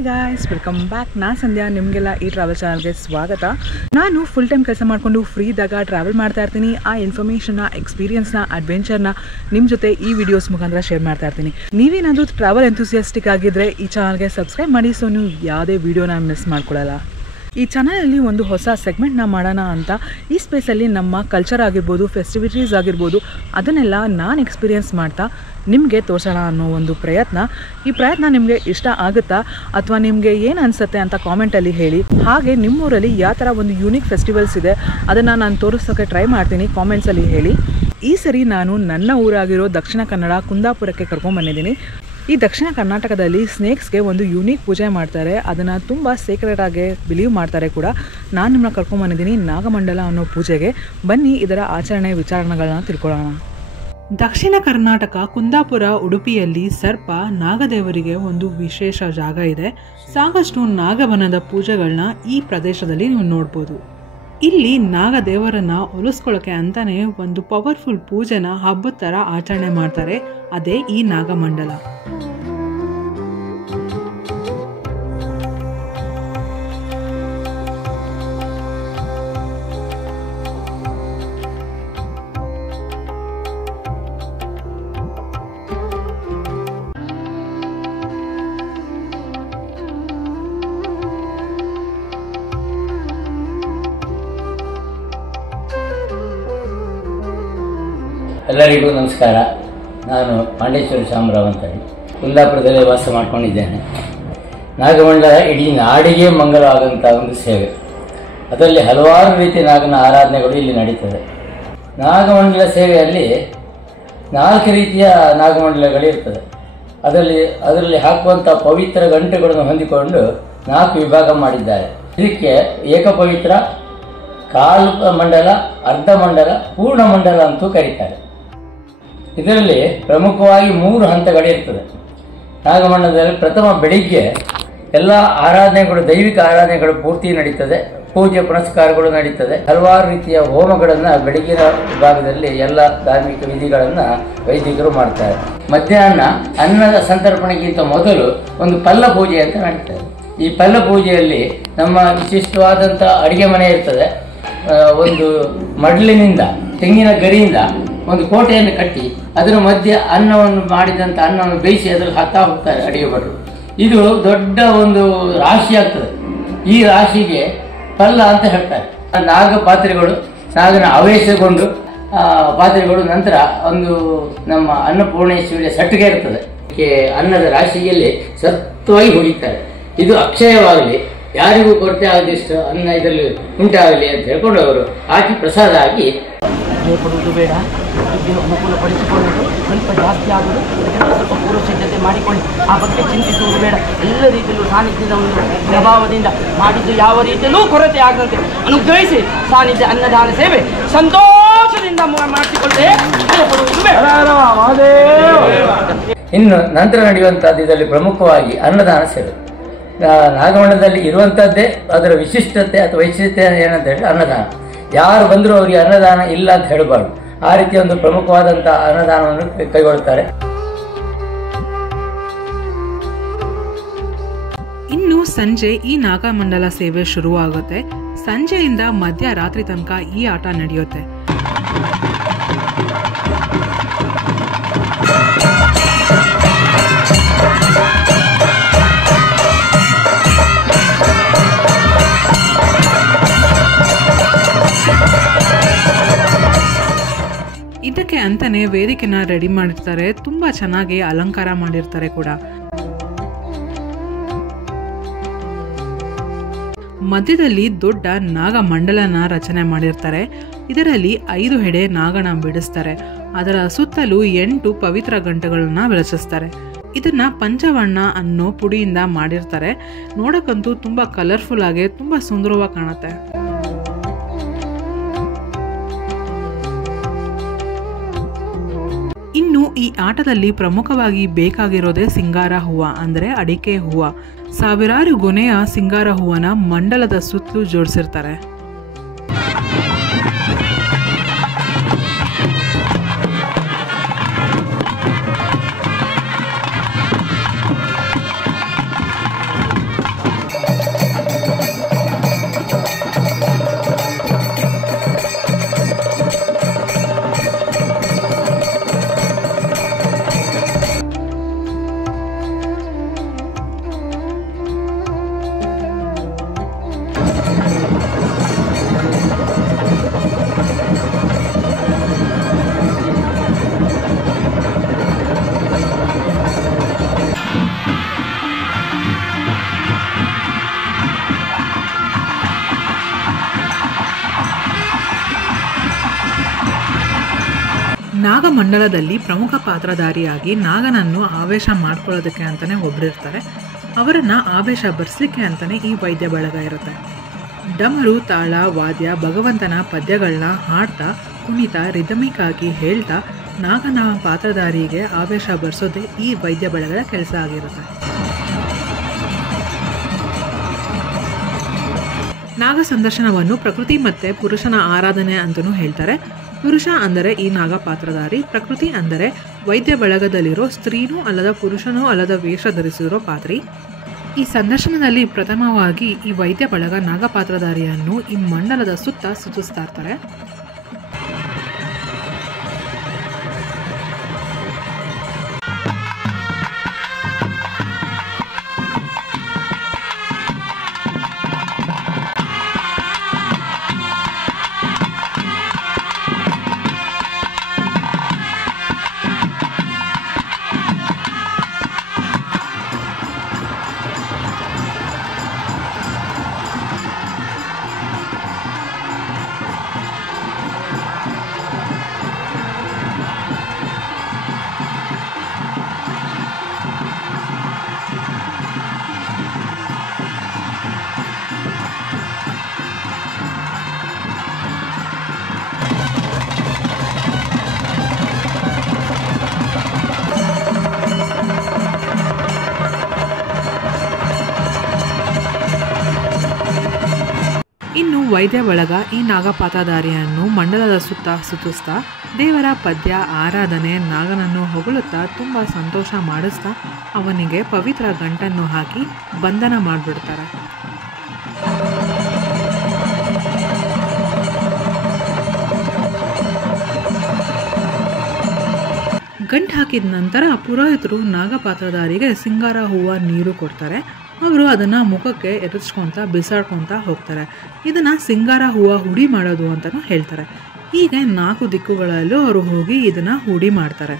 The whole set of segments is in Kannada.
Hi guys, welcome back. ನಾನು ಸಂಧ್ಯಾ, ನಿಮಗೆಲ್ಲ ಈ ಟ್ರಾವೆಲ್ ಚಾನಲ್ಗೆ ಸ್ವಾಗತ. ನಾನು ಫುಲ್ ಟೈಮ್ ಕೆಲಸ ಮಾಡಿಕೊಂಡು ಫ್ರೀ ಇದ್ದಾಗ ಟ್ರಾವೆಲ್ ಮಾಡ್ತಾ ಇರ್ತೀನಿ. ಆ ಇನ್ಫಾರ್ಮೇಷನ್ನ, ಎಕ್ಸ್ಪೀರಿಯನ್ಸ್ನ, ಅಡ್ವೆಂಚರ್ನ ನಿಮ್ಮ ಜೊತೆ ಈ ವಿಡಿಯೋಸ್ ಮುಖಾಂತರ ಶೇರ್ ಮಾಡ್ತಾ ಇರ್ತೀನಿ. ನೀವೇನಾದರೂ ಟ್ರಾವೆಲ್ ಎಂಥೂಸಿಯಾಸ್ಟಿಕ್ ಆಗಿದ್ದರೆ ಈ ಚಾನಲ್ಗೆ ಸಬ್ಸ್ಕ್ರೈಬ್ ಮಾಡಿ, ಸೊ ನೀವು ಯಾವುದೇ ವಿಡಿಯೋನ ಮಿಸ್ ಮಾಡ್ಕೊಳ್ಳಲ್ಲ. ಈ ಚಾನಲಲ್ಲಿ ಒಂದು ಹೊಸ ಸೆಗ್ಮೆಂಟ್ನ ಮಾಡೋಣ ಅಂತ ಈ ಸ್ಪೇಸಲ್ಲಿ ನಮ್ಮ ಕಲ್ಚರ್ ಆಗಿರ್ಬೋದು, ಫೆಸ್ಟಿವಿಟೀಸ್ ಆಗಿರ್ಬೋದು, ಅದನ್ನೆಲ್ಲ ನಾನು ಎಕ್ಸ್ಪೀರಿಯೆನ್ಸ್ ಮಾಡ್ತಾ ನಿಮಗೆ ತೋರಿಸೋಣ ಅನ್ನೋ ಒಂದು ಪ್ರಯತ್ನ. ಈ ಪ್ರಯತ್ನ ನಿಮಗೆ ಇಷ್ಟ ಆಗುತ್ತಾ ಅಥವಾ ನಿಮಗೆ ಏನು ಅನಿಸುತ್ತೆ ಅಂತ ಕಾಮೆಂಟಲ್ಲಿ ಹೇಳಿ. ಹಾಗೆ ನಿಮ್ಮೂರಲ್ಲಿ ಯಾವ ಥರ ಒಂದು ಯೂನಿಕ್ ಫೆಸ್ಟಿವಲ್ಸ್ ಇದೆ ಅದನ್ನು ನಾನು ತೋರಿಸೋಕ್ಕೆ ಟ್ರೈ ಮಾಡ್ತೀನಿ, ಕಾಮೆಂಟ್ಸಲ್ಲಿ ಹೇಳಿ. ಈ ಸರಿ ನಾನು ನನ್ನ ಊರಾಗಿರೋ ದಕ್ಷಿಣ ಕನ್ನಡ ಕುಂದಾಪುರಕ್ಕೆ ಕರ್ಕೊಂಡ್ಬಂದಿದ್ದೀನಿ. ಈ ದಕ್ಷಿಣ ಕರ್ನಾಟಕದಲ್ಲಿ ಸ್ನೇಕ್ಸ್ಗೆ ಒಂದು ಯೂನಿಕ್ ಪೂಜೆ ಮಾಡ್ತಾರೆ, ಅದನ್ನು ತುಂಬ ಸೇಕ್ರೆಟ್ ಆಗಿ ಬಿಲೀವ್ ಮಾಡ್ತಾರೆ ಕೂಡ. ನಾನು ನಿಮ್ಮನ್ನ ಕರ್ಕೊಂಡ್ಬಂದಿದ್ದೀನಿ ನಾಗಮಂಡಲ ಅನ್ನೋ ಪೂಜೆಗೆ. ಬನ್ನಿ ಇದರ ಆಚರಣೆ ವಿಚಾರಣೆಗಳನ್ನ ತಿಳ್ಕೊಳ್ಳೋಣ. ದಕ್ಷಿಣ ಕರ್ನಾಟಕ ಕುಂದಾಪುರ, ಉಡುಪಿಯಲ್ಲಿ ಸರ್ಪ ನಾಗದೇವರಿಗೆ ಒಂದು ವಿಶೇಷ ಜಾಗ ಇದೆ. ಸಾಕಷ್ಟು ನಾಗವನದ ಪೂಜೆಗಳನ್ನ ಈ ಪ್ರದೇಶದಲ್ಲಿ ನೀವು ನೋಡ್ಬೋದು. ಇಲ್ಲಿ ನಾಗದೇವರನ್ನ ಒಲಿಸ್ಕೊಳ್ಳೋಕೆ ಅಂತಾನೆ ಒಂದು ಪವರ್ಫುಲ್ ಪೂಜೆನ ಹಬ್ಬದ ಥರ ಆಚರಣೆ ಮಾಡ್ತಾರೆ, ಅದೇ ಈ ನಾಗಮಂಡಲ. ಎಲ್ಲರಿಗೂ ನಮಸ್ಕಾರ. ನಾನು ಪಾಂಡೇಶ್ವರಿ ಶಾಮರಾವ್ ಅಂತೇಳಿ ಕುಂದಾಪುರದಲ್ಲಿ ವಾಸ ಮಾಡ್ಕೊಂಡಿದ್ದೇನೆ. ನಾಗಮಂಡಲ ಇಡೀ ನಾಡಿಗೆ ಮಂಗಲವಾದಂಥ ಒಂದು ಸೇವೆ. ಅದರಲ್ಲಿ ಹಲವಾರು ರೀತಿಯ ನಾಗನ ಆರಾಧನೆಗಳು ಇಲ್ಲಿ ನಡೀತದೆ. ನಾಗಮಂಡಲ ಸೇವೆಯಲ್ಲಿ 4 ರೀತಿಯ ನಾಗಮಂಡಲಗಳಿರ್ತದೆ. ಅದರಲ್ಲಿ ಹಾಕುವಂಥ ಪವಿತ್ರ ಗಂಟೆಗಳನ್ನು ಹೊಂದಿಕೊಂಡು 4 ವಿಭಾಗ ಮಾಡಿದ್ದಾರೆ. ಇದಕ್ಕೆ ಏಕಪವಿತ್ರ, ಕಾಲು ಮಂಡಲ, ಅರ್ಧ ಮಂಡಲ, ಪೂರ್ಣ ಮಂಡಲ ಅಂತೂ ಕರೀತಾರೆ. ಇದರಲ್ಲಿ ಪ್ರಮುಖವಾಗಿ 3 ಹಂತಗಳಿರ್ತದೆ. ನಾಗಮಂಡಲದಲ್ಲಿ ಪ್ರಥಮ ಬೆಳಿಗ್ಗೆ ಎಲ್ಲ ಆರಾಧನೆಗಳು, ದೈವಿಕ ಆರಾಧನೆಗಳು ಪೂರ್ತಿ ನಡೀತದೆ. ಪೂಜೆ ಪುನಸ್ಕಾರಗಳು ನಡೀತದೆ. ಹಲವಾರು ರೀತಿಯ ಹೋಮಗಳನ್ನು ಬೆಳಗಿನ ವಿಭಾಗದಲ್ಲಿ ಎಲ್ಲ ಧಾರ್ಮಿಕ ವಿಧಿಗಳನ್ನು ವೈದಿಕರು ಮಾಡ್ತಾರೆ. ಮಧ್ಯಾಹ್ನ ಅನ್ನದ ಸಂತರ್ಪಣೆಗಿಂತ ಮೊದಲು ಒಂದು ಪಲ್ಲ ಪೂಜೆ ಅಂತ ನಡೀತದೆ. ಈ ಪಲ್ಲ ಪೂಜೆಯಲ್ಲಿ ನಮ್ಮ ವಿಶಿಷ್ಟವಾದಂಥ ಅಡುಗೆ ಮನೆ ಇರ್ತದೆ. ಒಂದು ಮಡ್ಲಿನಿಂದ, ತೆಂಗಿನ ಗರಿಯಿಂದ ಒಂದು ಕೋಟೆಯನ್ನು ಕಟ್ಟಿ ಅದರ ಮಧ್ಯೆ ಅನ್ನವನ್ನು ಮಾಡಿದಂಥ ಅನ್ನವನ್ನು ಬೇಯಿಸಿ ಅದರಲ್ಲಿ ಹಾಕ್ತಾ ಹೋಗ್ತಾರೆ ಅಡಿಗೆ ಭಟ್ರು. ಇದು ದೊಡ್ಡ ಒಂದು ರಾಶಿ ಆಗ್ತದೆ. ಈ ರಾಶಿಗೆ ಪಲ್ಲ ಅಂತ ಹೇಳ್ತಾರೆ. ನಾಗ ಪಾತ್ರೆಗಳು, ನಾಗನ ಆವೇಶಗೊಂಡು ಪಾತ್ರೆಗಳು, ನಂತರ ಒಂದು ನಮ್ಮ ಅನ್ನಪೂರ್ಣೇಶ್ವರಿಯ ಸಟ್ಟಿಗೆ ಇರ್ತದೆ. ಅನ್ನದ ರಾಶಿಯಲ್ಲಿ ಸತ್ವವಾಗಿ ಹೊಡಿತಾರೆ. ಇದು ಅಕ್ಷಯವಾಗಲಿ, ಯಾರಿಗೂ ಕೊರತೆ ಆಗದಿಷ್ಟು ಅನ್ನ ಇದರಲ್ಲಿ ಉಂಟಾಗಲಿ ಅಂತ ಹೇಳ್ಕೊಂಡು ಅವರು ಹಾಕಿ ಪ್ರಸಾದ ಆಗಿ ಭಯಪಡುವುದು ಬೇಡ. ದುಡ್ಡಿನ ಅನುಕೂಲಪಡಿಸಿಕೊಳ್ಳುವುದು ಸ್ವಲ್ಪ ಜಾಸ್ತಿ ಆಗುವುದು, ಅದಕ್ಕೆಲ್ಲ ಸ್ವಲ್ಪ ಪೂರ್ವ ಸಿದ್ಧತೆ ಮಾಡಿಕೊಳ್ಳಿ. ಆ ಬಗ್ಗೆ ಚಿಂತಿಸುವುದು ಬೇಡ. ಎಲ್ಲ ರೀತಿಯಲ್ಲೂ ಸಾನ್ನಿಧ್ಯದ ಒಂದು ಪ್ರಭಾವದಿಂದ ಮಾಡಿದ್ದು ಯಾವ ರೀತಿಯಲ್ಲೂ ಕೊರತೆ ಆಗದಂತೆ ಅನುಗ್ರಹಿಸಿ ಸಾನ್ನಿಧ್ಯ ಅನ್ನದಾನ ಸೇವೆ ಸಂತೋಷದಿಂದ ಮಾಡಿಸಿಕೊಳ್ಳದೆ ಭಯಪಡುವುದು ಬೇಡ. ಇನ್ನು ನಂತರ ನಡೆಯುವಂಥದ್ದು ಇದರಲ್ಲಿ ಪ್ರಮುಖವಾಗಿ ಅನ್ನದಾನ ಸೇವೆ. ನಾಗಮಂಡಲದಲ್ಲಿ ಇರುವಂಥದ್ದೇ ಅದರ ವಿಶಿಷ್ಟತೆ ಅಥವಾ ವೈಶಿಷ್ಟ್ಯತೆ ಏನಂತ ಹೇಳಿ ಅನ್ನದಾನ. ಯಾರು ಬಂದರೂ ಅವರಿಗೆ ಅನ್ನದಾನ ಇಲ್ಲ ಅಂತ ಹೇಳಬಾರ್ದು. ಆ ರೀತಿಯ ಒಂದು ಪ್ರಮುಖವಾದಂಥ ಅನ್ನದಾನವನ್ನು ಕೈಗೊಳ್ಳುತ್ತಾರೆ. ಇನ್ನು ಸಂಜೆ ಈ ನಾಗಮಂಡಲ ಸೇವೆ ಶುರುವಾಗುತ್ತೆ. ಸಂಜೆಯಿಂದ ಮಧ್ಯರಾತ್ರಿ ತನಕ ಈ ಆಟ ನಡೆಯುತ್ತೆ. ಇದಕ್ಕೆ ಅಂತಾನೆ ವೇದಿಕೆನ ರೆಡಿ ಮಾಡಿರ್ತಾರೆ. ತುಂಬಾ ಚೆನ್ನಾಗಿ ಅಲಂಕಾರ ಮಾಡಿರ್ತಾರೆ ಕೂಡ. ಮಧ್ಯದಲ್ಲಿ ದೊಡ್ಡ ನಾಗಮಂಡಲನ ರಚನೆ ಮಾಡಿರ್ತಾರೆ. ಇದರಲ್ಲಿ 5 ಹೆಡೆ ನಾಗನ ಬಿಡಿಸ್ತಾರೆ. ಅದರ ಸುತ್ತಲೂ 8 ಪವಿತ್ರ ಗಂಟೆಗಳನ್ನ ಬೆಳಚಿಸ್ತಾರೆ. ಇದನ್ನ ಪಂಚವರ್ಣ ಅನ್ನೋ ಪುಡಿಯಿಂದ ಮಾಡಿರ್ತಾರೆ. ನೋಡಕ್ಕಂತೂ ತುಂಬಾ ಕಲರ್ಫುಲ್ ಆಗಿ ತುಂಬಾ ಸುಂದರವಾಗಿ ಕಾಣುತ್ತೆ. ಇನ್ನು ಈ ಆಟದಲ್ಲಿ ಪ್ರಮುಖವಾಗಿ ಬೇಕಾಗಿರೋದೇ ಸಿಂಗಾರ ಹೂವು, ಅಂದರೆ ಅಡಿಕೆ ಹೂವು. ಸಾವಿರಾರು ಗೊನೆಯ ಸಿಂಗಾರ ಹೂವನ್ನ ಮಂಡಲದ ಸುತ್ತಲೂ ಜೋಡಿಸಿರ್ತಾರೆ. ನಾಗಮಂಡಲದಲ್ಲಿ ಪ್ರಮುಖ ಪಾತ್ರಧಾರಿಯಾಗಿ ನಾಗನನ್ನು ಆವೇಶ ಮಾಡ್ಕೊಳ್ಳೋದಕ್ಕೆ ಅಂತಲೇ ಒಬ್ಬರಿರ್ತಾರೆ. ಅವರನ್ನು ಆವೇಶ ಬರ್ಸಲಿಕ್ಕೆ ಅಂತಲೇ ಈ ವೈದ್ಯ ಬಳಗ ಇರುತ್ತೆ. ಡಮರು, ತಾಳ, ವಾದ್ಯ, ಭಗವಂತನ ಪದ್ಯಗಳನ್ನ ಹಾಡ್ತಾ, ಕುಣಿತ, ರಿದಮಿಕ್ ಆಗಿ ಹೇಳ್ತಾ ನಾಗನ ಪಾತ್ರಧಾರಿಗೆ ಆವೇಶ ಬರ್ಸೋದೇ ಈ ವೈದ್ಯ ಬಳಗದ ಕೆಲಸ ಆಗಿರುತ್ತೆ. ನಾಗ ಸಂದರ್ಶನವನ್ನು ಪ್ರಕೃತಿ ಮತ್ತು ಪುರುಷನ ಆರಾಧನೆ ಅಂತಲೂ ಹೇಳ್ತಾರೆ. ಪುರುಷ ಅಂದರೆ ಈ ನಾಗ ಪಾತ್ರಧಾರಿ, ಪ್ರಕೃತಿ ಅಂದರೆ ವೈದ್ಯ ಬಳಗದಲ್ಲಿರೋ ಸ್ತ್ರೀನೂ ಅಲ್ಲದ ಪುರುಷನೂ ಅಲ್ಲದ ವೇಷ ಧರಿಸಿರೋ ಪಾತ್ರಿ. ಈ ಸಂದರ್ಶನದಲ್ಲಿ ಪ್ರಥಮವಾಗಿ ಈ ವೈದ್ಯ ಬಳಗ ನಾಗ ಪಾತ್ರಧಾರಿಯನ್ನು ಈ ಮಂಡಲದ ಸುತ್ತ ಸುತ್ತಿಸ್ತಾ ಇರ್ತಾರೆ. ಇನ್ನು ವೈದ್ಯ ಬಳಗ ಈ ನಾಗಪಾತ್ರಧಾರಿಯನ್ನು ಮಂಡಲದ ಸುತ್ತ ಸುತ್ತಿಸ್ತಾ ದೇವರ ಪದ್ಯ, ಆರಾಧನೆ, ನಾಗನನ್ನು ಹೊಗಳುತ್ತಾ ತುಂಬ ಸಂತೋಷ ಮಾಡಿಸ್ತಾ ಅವನಿಗೆ ಪವಿತ್ರ ಗಂಟನ್ನು ಹಾಕಿ ಬಂಧನ ಮಾಡಿಬಿಡ್ತಾರೆ. ಗಂಟು ಹಾಕಿದ ನಂತರ ಪುರೋಹಿತರು ನಾಗಪಾತ್ರಧಾರಿಗೆ ಸಿಂಗಾರ ಹೂವು, ನೀರು ಕೊಡ್ತಾರೆ. ಅವರು ಅದನ್ನು ಮುಖಕ್ಕೆ ಎರಚ್ಕೊತ ಬಿಸಾಡ್ಕೊತ ಹೋಗ್ತಾರೆ. ಇದನ್ನು ಸಿಂಗಾರ ಹೂವು ಹುಡಿ ಮಾಡೋದು ಅಂತಲೂ ಹೇಳ್ತಾರೆ. ಹೀಗೆ 4 ದಿಕ್ಕುಗಳಲ್ಲೂ ಅವರು ಹೋಗಿ ಇದನ್ನು ಹುಡಿ ಮಾಡ್ತಾರೆ.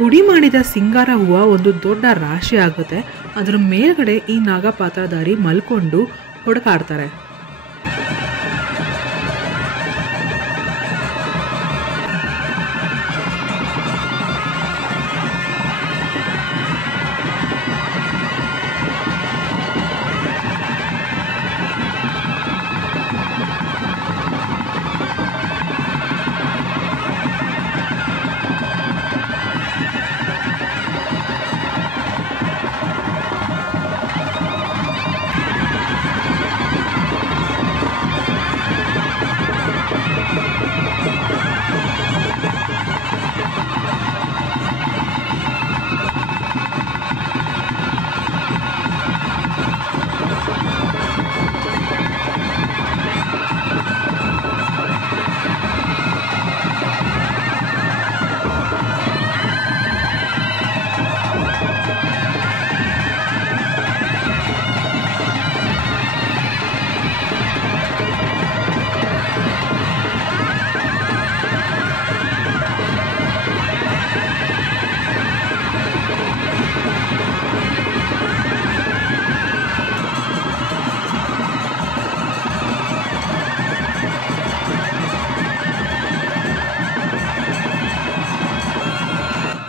ಹುಡಿ ಮಾಡಿದ ಸಿಂಗಾರ ಹೂವು ಒಂದು ದೊಡ್ಡ ರಾಶಿ ಆಗುತ್ತೆ. ಅದರ ಮೇಲ್ಗಡೆ ಈ ನಾಗಪಾತ್ರಧಾರಿ ಮಲ್ಕೊಂಡು ಹೊಡ್ಕಾಡ್ತಾರೆ.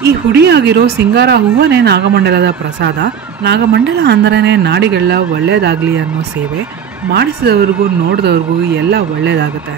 ಈ ಹುಡಿಯಾಗಿರೋ ಸಿಂಗಾರ ಹೂವನೇ ನಾಗಮಂಡಲದ ಪ್ರಸಾದ. ನಾಗಮಂಡಲ ಅಂದ್ರೇ ನಾಡಿಗೆಲ್ಲ ಒಳ್ಳೆಯದಾಗಲಿ ಅನ್ನೋ ಸೇವೆ. ಮಾಡಿಸಿದವ್ರಿಗೂ ನೋಡಿದವ್ರಿಗೂ ಎಲ್ಲ ಒಳ್ಳೆಯದಾಗುತ್ತೆ.